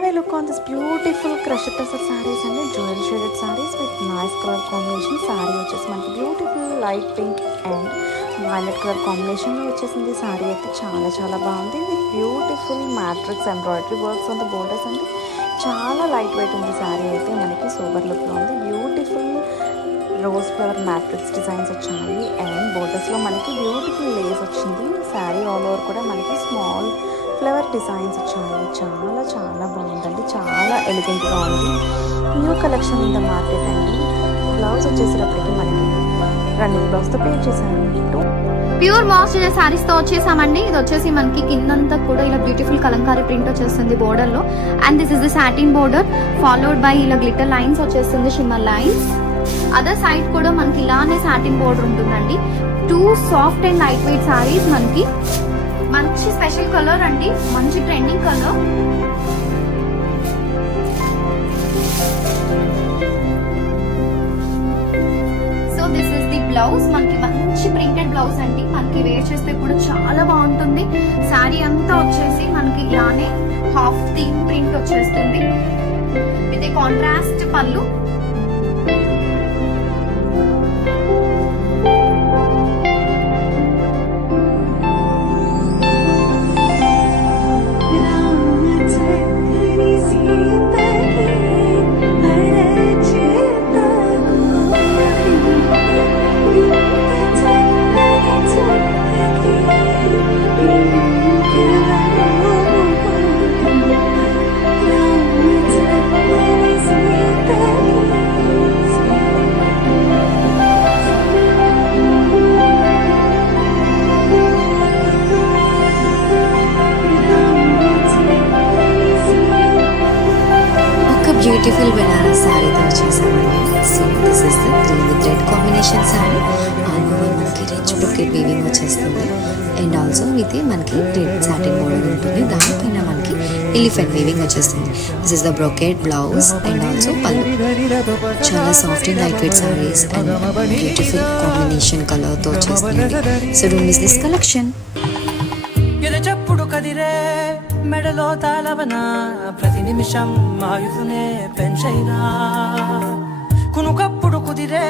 have a look on this beautiful crushed pressure sarees and jewel shaded sarees with nice color combination. Saree వచ్చేసి మనకి beautiful light pink and violet colour కాంబినేషన్లో వచ్చేసింది. Sorry అయితే చాలా బాగుంది with beautiful matrix embroidery works on the borders అండి. చాలా light weight ఉంది సారీ అయితే, మనకి సూపర్ లుక్లో ఉంది. Beautiful rose flower matrix designs వచ్చాయి అండ్ బోర్డర్స్లో మనకి బ్యూటిఫుల్ లేస్ వచ్చింది. శారీ ఆల్ ఓవర్ కూడా మనకి స్మాల్ ఫ్లవర్ డిజైన్స్ వచ్చాయి. చాలా బాగుందండి, చాలా ఎలిగెంట్గా ఉంది. New collection in the market అండి. బ్లౌజ్ వచ్చేసేటప్పటికి మనకి రన్నింగ్ బ్లౌజ్తో పేర్ చేశాను. ప్యూర్ మాయిశ్చరైజర్ సారీస్ తో వచ్చేసామండి. ఇది వచ్చేసి మనకి కిందంతా కూడా ఇలా బ్యూటిఫుల్ కలంకారీ ప్రింట్ వచ్చేస్తుంది బోర్డర్ లో. And this is the satin border followed by ఇలా గ్లిటర్ లైన్స్ వచ్చేస్తుంది, షిమ్మర్ లైన్స్. అదర్ సైడ్ కూడా మనకి ఇలానే సాటిన్ బోర్డర్ ఉంటుందండి. Two soft and light weight saris, మనకి మంచి స్పెషల్ కలర్ అండి, మంచి trending colour. So this is the blouse, మనకి మంచి ప్రింటెడ్ బ్లౌజ్ అండి. మనకి వేర్ చేస్తే కూడా చాలా బాగుంటుంది. శారీ అంతా వచ్చేసి మనకి ఇలానే హాఫ్ థీమ్ ప్రింట్ వచ్చేస్తుంది విత్ ఏ కాంట్రాస్ట్ పళ్ళు. బ్యూటిఫుల్ బెనారస్ శారీతో వచ్చేసామండి. So this is the green with red combination sari. All over మనకి రిచ్ బ్రొకెట్ వీవింగ్ వచ్చేస్తుంది అండ్ ఆల్సో విత్ మనకి రెడ్ సాటిన్ బోర్డర్ ఉంటుంది. దానిపైన మనకి ఎలిఫెంట్ వీవింగ్ వచ్చేస్తుంది. This is the brocade blouse and also పళ్ళు. చాలా soft and light weight saris and beautiful combination కలర్తో వచ్చేస్తుంది. So don't miss this collection. చెప్పుడు కదిరే మెడలో తాళవన ప్రతి నిమిషం ఆయుధునే పెంచైనా కునుకప్పుడు కుదిరే